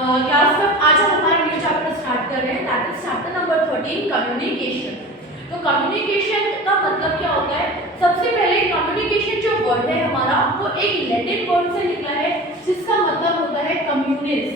Class में आज हम हमारा न्यू चैप्टर स्टार्ट कर रहे हैं, that is chapter number 13 communication. तो कम्युनिकेशन का मतलब क्या होता है? सबसे पहले कम्युनिकेशन जो वर्ड है हमारा वो एक लैटिन वर्ड से निकला है जिसका मतलब होता है कम्युनिस,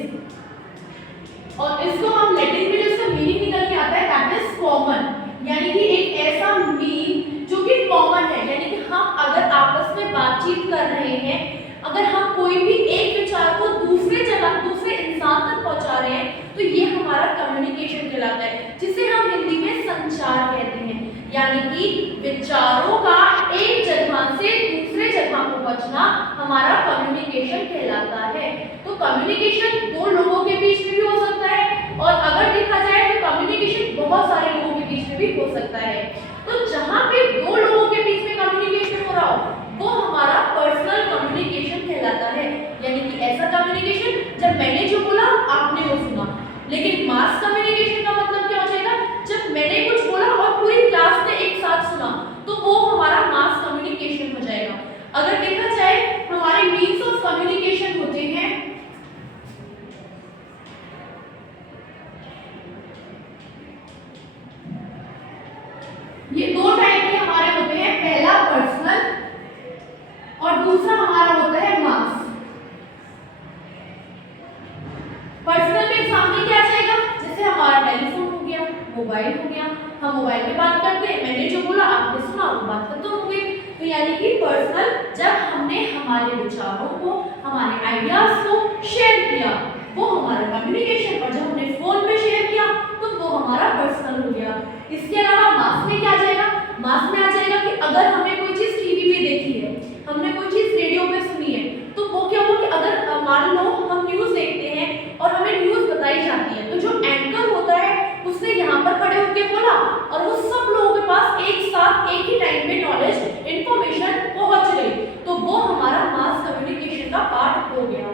और इसको हम लैटिन में जो इसका मीनिंग निकल के आता है दैट इज कॉमन, यानी कि एक ऐसा मीन जो कि कॉमन है, यानी कि हम अगर आपस में बातचीत कर रहे हैं, अगर हम कोई भी एक विचार को दूसरे जगह दूसरे इंसान तक पहुंचा रहे हैं तो ये हमारा कम्युनिकेशन कहलाता है, जिसे हम हिंदी में संचार कहते हैं। यानी कि विचारों का एक जगह से दूसरे जगह को पहुंचना हमारा कम्युनिकेशन कहलाता है। तो कम्युनिकेशन दो लोगों के बीच में भी हो सकता है, और अगर देखा जाए तो कम्युनिकेशन बहुत सारे लोगों के बीच में भी हो सकता है। तो जहां पे दो लोगों के बीच में कम्युनिकेशन हो रहा हो वो हमारा पर्सनल कम्युनिकेशन कहलाता है, यानी कि ऐसा कम्युनिकेशन जब मैंने जो बोला आपने वो सुना। लेकिन मास कम्युनिकेशन का मतलब क्या हो जाएगा? जब मैंने कुछ बोला और पूरी क्लास ने एक साथ सुना तो वो हमारा मास कम्युनिकेशन हो जाएगा। अगर देखा जाए हमारे मीन्स ऑफ कम्युनिकेशन होते हैं ये दो टाइप के हमारे होते हैं, पहला पर्सनल और दूसरा हमारा होता है मास। पर्सनल में एग्जांपल क्या आ जाएगा? जैसे हमारा टेलीफोन हो गया, मोबाइल हो गया, हम मोबाइल पे बात करते हैं, मैंने जो बोला आपने सुना, वो बात खत्म हो गई। तो यानी कि पर्सनल जब हमने हमारे विचारों को, हमारे आइडियाज को शेयर किया वो हमारा कम्युनिकेशन, और जब हमने फोन पे शेयर किया तो वो हमारा पर्सनल हो गया। इसके अलावा मास में क्या आ जाएगा? मास में आ जाएगा कि अगर हमने कोई चीज टीवी पे देखी है, हमने कोई चीज रेडियो पे सुनी है, तो वो क्या हो कि अगर मान लो हम न्यूज देखते हैं और हमें न्यूज बताई जाती है, तो जो एंकर होता है उसने यहाँ पर खड़े होकर बोला और वो सब लोगों के पास एक साथ एक ही टाइम पे नॉलेज इंफॉर्मेशन पहुंच गई, तो वो हमारा मास कम्युनिकेशन का पार्ट हो गया।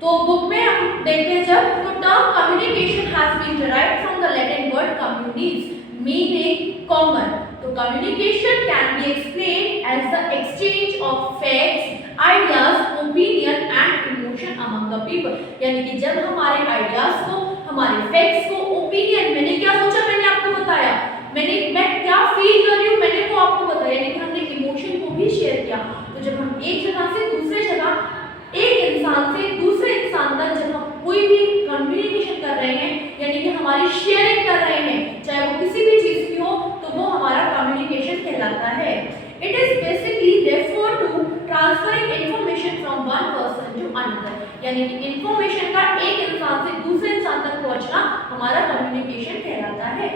तो बुक में हम देखते हैं जब तो term communication has been derived from the Latin word communis meaning common. तो communication can be explained as the exchange of facts, ideas, opinion and emotion among the people. यानी कि जब हमारे आइडियाज को, हमारे फैक्ट्स को, ओपिनियन, मैंने क्या सोचा मैंने आपको बताया, मैं क्या फील कर रही हूँ मैंने वो आपको बताया, यानी कि हमने इमोशन को भी शेयर किया। तो जब हम एक जगह से दूसरे जगह, एक इंसान से दूसरे इंसान तक जब हम कोई भी कम्युनिकेशन कर रहे हैं, यानी कि हमारी शेयरिंग कर रहे हैं, चाहे वो किसी भी चीज की हो, तो वो हमारा कम्युनिकेशन कहलाता है। It is basically refer to transferring information from one person to another, यानी कि इंफॉर्मेशन का एक इंसान से दूसरे इंसान तक पहुंचना हमारा कम्युनिकेशन कहलाता है।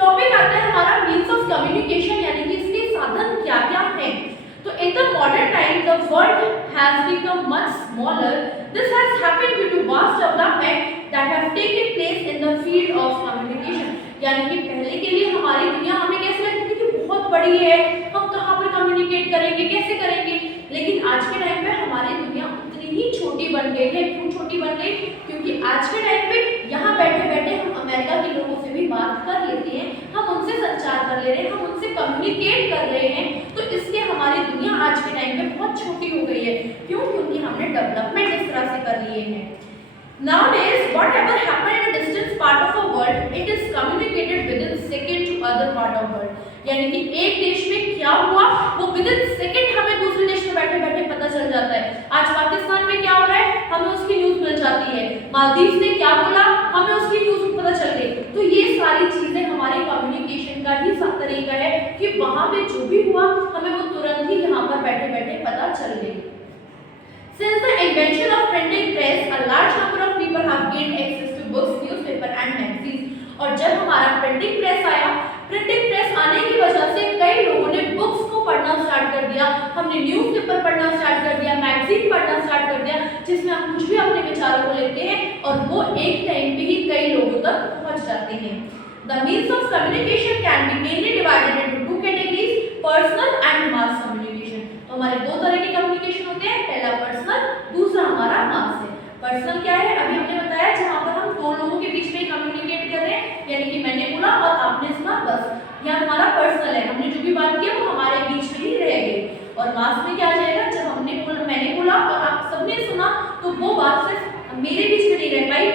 टॉपिक आता है हमारा मीन्स ऑफ कम्युनिकेशन, यानी कि इसके साधन क्या क्या हैं। तो in the modern time the world has become much smaller. This has happened due to vast development that have taken place in the field of communication. यानी कि पहले के लिए हमारी दुनिया हमें कैसे लगती थी कि बहुत बड़ी है, हम कहाँ पर कम्युनिकेट करेंगे, कैसे करेंगे, लेकिन आज के टाइम पे हमारी दुनिया उतनी ही छोटी बन गई है। क्यों छोटी बन गई? क्योंकि आज के टाइम पे यहाँ बैठे बैठे हम अमेरिका के लोगों से भी बात कर लेते हैं, हम उनसे संचार कर ले रहे हैं, हम उनसे कम्युनिकेट कर रहे हैं। तो इसलिए हमारी दुनिया आज के टाइम पे बहुत छोटी हो गई है। क्यों? क्योंकि हमने डेवलपमेंट इस तरह से कर लिए हैं। Nowadays, whatever happen in a distant part of a world, it is communicated within second to other part of world. यानी कि एक देश में क्या हुआ वो विदिन सेकंड हमें दूसरे देश में बैठे बैठे पता चल जाता है। आज पाकिस्तान में क्या हो रहा है हमें उसकी न्यूज मिल जाती है, मालदीव ने क्या बोला हमें उसकी न्यूज पता चल गई। तो ये सारी चीजें हमारे कम्युनिकेशन का ही तरीका है कि वहां पे जो भी हुआ हमें वो तुरंत ही यहाँ पर बैठे बैठे पता चल गई। Since the invention of printing press, a large number of people have gained access to books, newspaper and magazines. और जब हमारा प्रिंटिंग प्रेस आया, प्रिंटिंग प्रेस आने की वजह से कई लोगों ने बुक्स को पढ़ना स्टार्ट कर दिया, हमने न्यूज़पेपर पढ़ना स्टार्ट कर दिया, मैगजीन पढ़ना स्टार्ट कर दिया, जिसमें हम कुछ भी अपने विचारों को लिखते हैं और वो एक टाइम पे ही कई लोगों तक पहुंच जाते हैं। The means of communication can be mainly divided into two categories, personal and mass communication. तो हमारे दो तरह के कम्युनिकेशन होते हैं, पहला पर्सनल, दूसरा हमारा मास है। पर्सनल क्या है? अभी हमने बताया जहाँ पर हम दो लोगों के बीच में कम्युनिकेट कर रहे हैं, यानी कि मैंने बोला और आपने सुना, बस यह हमारा पर्सनल है, हमने जो भी बात की वो हमारे बीच में ही रह गई। और मास में क्या आ जाएगा? जब हमने बोला, मैंने बोला और आप सबने सुना, तो वो बात सिर्फ मेरे बीच में नहीं रह पाई,